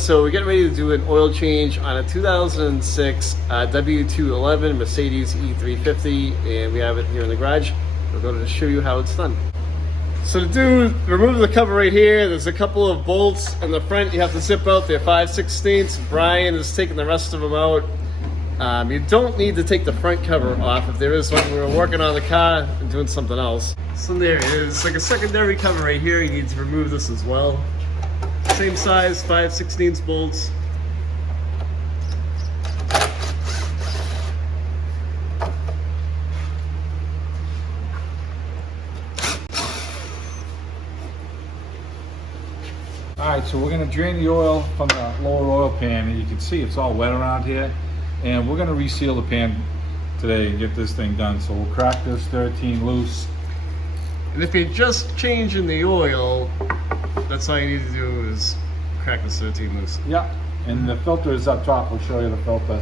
So we're getting ready to do an oil change on a 2006 W211 Mercedes E350, and we have it here in the garage. We're going to show you how it's done. So to remove the cover right here, there's a couple of bolts in the front you have to zip out. They're 5/16. Brian is taking the rest of them out. You don't need to take the front cover off. If there is one, we were working on the car and doing something else. So there it is, like a secondary cover right here. You need to remove this as well. Same size, 5/16 bolts. Alright, so we're going to drain the oil from the lower oil pan, and you can see it's all wet around here. And we're going to reseal the pan today and get this thing done. So we'll crack this 13 loose. And if you're just changing the oil, that's all you need to do is crack this 13 loose. Yeah, and the filter is up top. We'll show you the filter.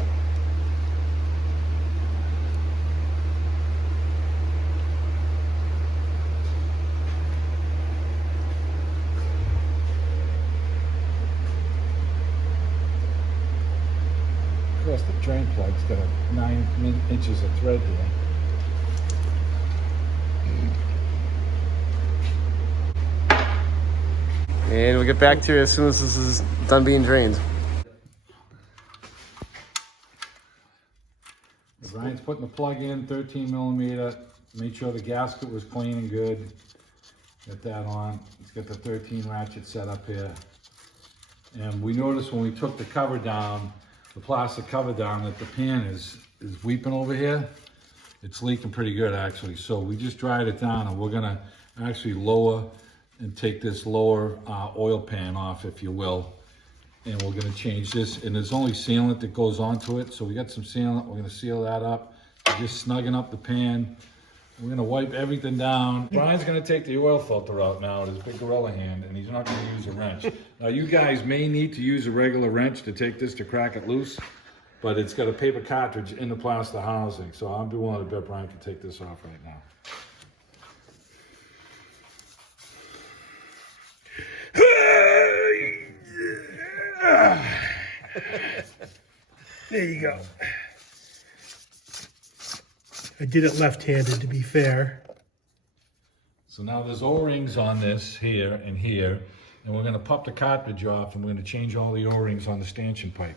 Of course, the drain plug's got a 9 inches of thread here. And we'll get back to you as soon as this is done being drained. Brian's putting the plug in, 13 millimeter. Make sure the gasket was clean and good. Get that on. Let's get the 13 ratchet set up here. And we noticed when we took the cover down, the plastic cover down, that the pan is weeping over here. It's leaking pretty good actually. So we just dried it down, and we're gonna actually lower and take this lower oil pan off, if you will. And we're gonna change this, and there's only sealant that goes onto it. So we got some sealant, we're gonna seal that up. Just snugging up the pan. We're gonna wipe everything down. Brian's gonna take the oil filter out now with his big gorilla hand, and he's not gonna use a wrench. Now you guys may need to use a regular wrench to take this to crack it loose, but it's got a paper cartridge in the plaster housing. So I'm willing to bet Brian can take this off right now. There you go. I did it left-handed, to be fair. So now there's O-rings on this here, and we're gonna pop the cartridge off, and we're gonna change all the O-rings on the stanchion pipe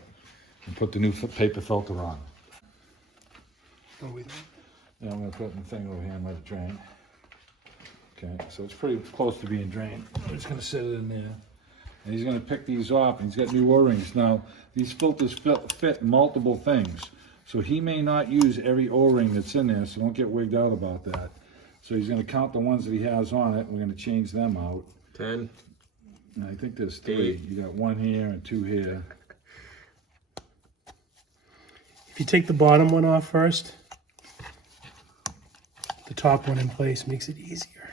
and put the new paper filter on. Oh, wait. Yeah, I'm gonna put the thing over here and let it drain. Okay, so it's pretty close to being drained. I'm just gonna set it in there. And he's gonna pick these off, and he's got new O-rings. Now, these filters fit multiple things. So he may not use every O-ring that's in there, so don't get wigged out about that. So he's gonna count the ones that he has on it, and we're gonna change them out. 10. And I think there's 3. You got 1 here and 2 here. If you take the bottom one off first, the top one in place makes it easier.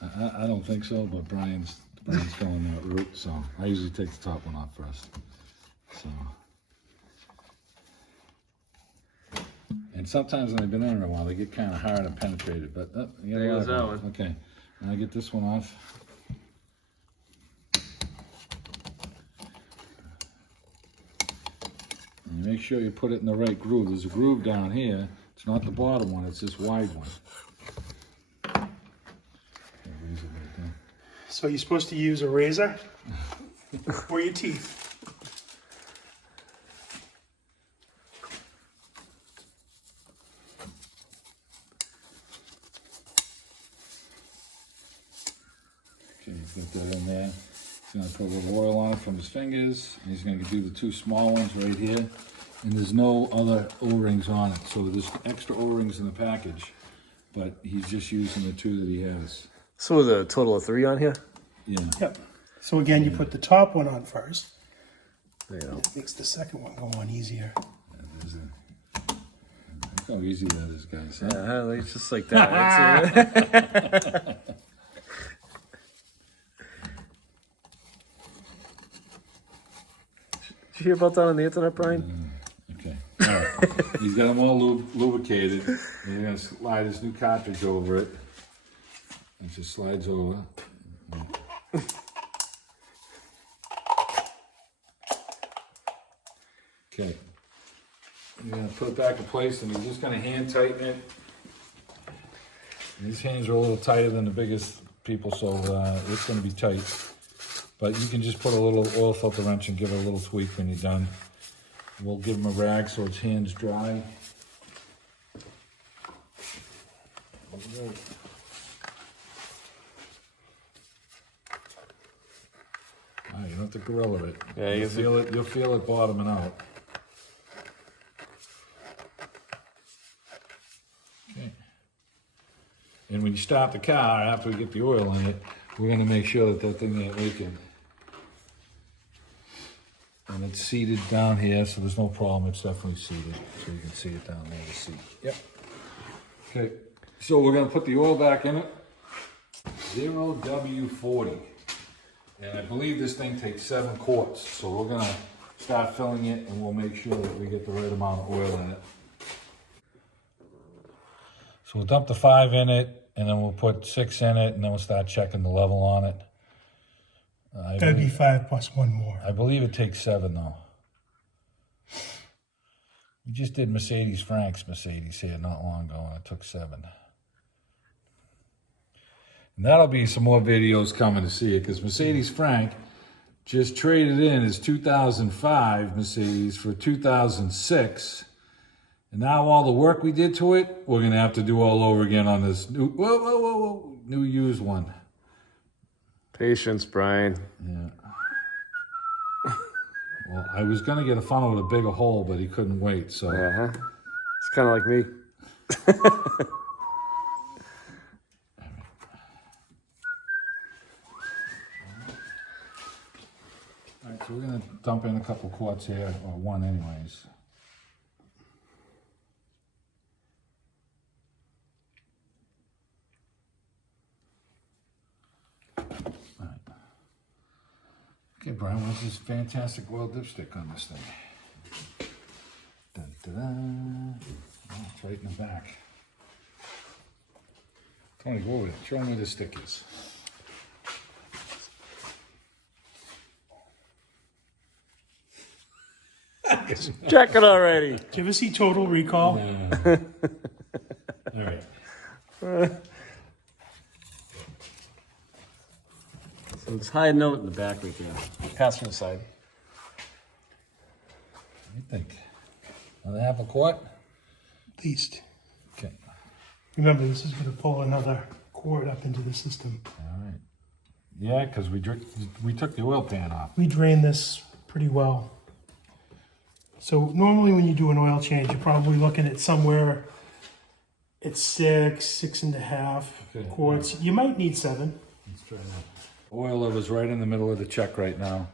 I don't think so, but Brian's going that route, so I usually take the top one off first. So, and sometimes when they've been in a while, they get kind of hard and penetrated. But you there goes that one. Okay, now I get this one off. And you make sure you put it in the right groove. There's a groove down here. It's not the bottom one. It's this wide one. So you're supposed to use a razor or your teeth. Okay, he's got that in there. He's gonna put a little oil on it from his fingers. And he's gonna do the 2 small ones right here. And there's no other O-rings on it. So there's extra O-rings in the package, but he's just using the 2 that he has. So with a total of 3 on here? Yeah. Yep. So again, you put the top one on first. There you go. It makes the second one go on easier. Look how easy that is, guys. Huh? Yeah, it's just like that. Did you hear about that on the internet, Brian? Okay. All right. He's got them all lubricated. And you're going to slide this new cartridge over it. It just slides over. Okay. You're gonna put it back in place and you're just gonna hand tighten it. These hands are a little tighter than the biggest people, so it's gonna be tight. But you can just put a little oil filter wrench and give it a little tweak when you're done. We'll give him a rag so his hands dry. You don't have to gorilla it. Yeah, You'll feel it bottoming out. Okay. And when you start the car, after we get the oil in it, we're gonna make sure that that thing ain't leaking. And it's seated down here, so there's no problem. It's definitely seated, so you can see it down there, the seat. Yep. Okay, so we're gonna put the oil back in it. 0W40. And I believe this thing takes 7 quarts, so we're gonna start filling it and we'll make sure that we get the right amount of oil in it. So we'll dump the 5 in it, and then we'll put 6 in it, and then we'll start checking the level on it. That'd be 5 plus 1 more. I believe it takes 7 though. We just did Frank's Mercedes here not long ago, and it took 7. And that'll be some more videos coming to see it, because Mercedes Frank just traded in his 2005 Mercedes for 2006. And now all the work we did to it, we're gonna have to do all over again on this new, new used one. Patience, Brian. Yeah. Well, I was gonna get a funnel with a bigger hole, but he couldn't wait, so. Yeah, it's kind of like me. All right, so we're gonna dump in a couple quarts here, or 1 anyways. All right. Okay, Brian, what's this fantastic oil dipstick on this thing? Dun, dun, dun. Oh, it's right in the back. Tony, go over there. Show him where the stick is. Check it already. Did you ever see Total Recall? Yeah. All right. So it's high note in the back right there. Passenger side. What do you think? Another half a quart? At least. Okay. Remember, this is going to pull another quart up into the system. All right. Yeah, because we took the oil pan off. We drain this pretty well. So normally when you do an oil change, you're probably looking at somewhere at 6.5 Okay. quarts. You might need 7. Let's try that. Oil level's right in the middle of the check right now.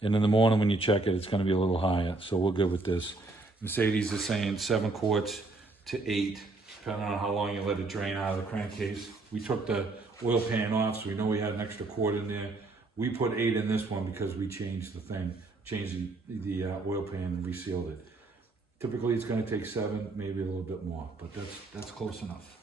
And in the morning when you check it, it's going to be a little higher. So we're good with this. Mercedes is saying 7 quarts to 8, depending on how long you let it drain out of the crankcase. We took the oil pan off, so we know we had an extra quart in there. We put 8 in this one because we changed the thing, changed the oil pan and resealed it. Typically it's going to take 7, maybe a little bit more, but that's close enough.